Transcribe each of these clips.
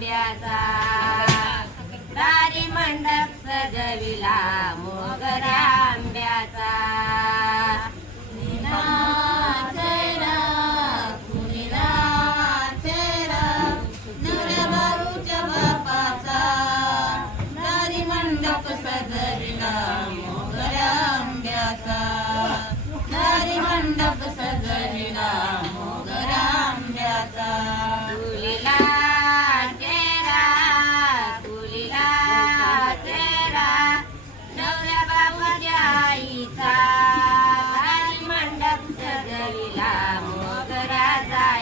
तांब्याचा दारी मंडप सजविला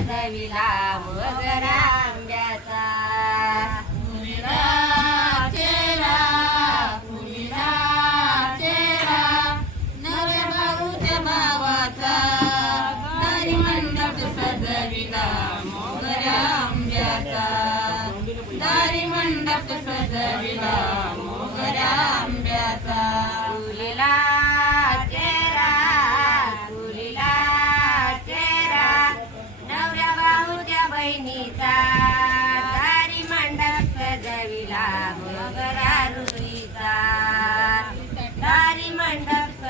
દવિલા મગરા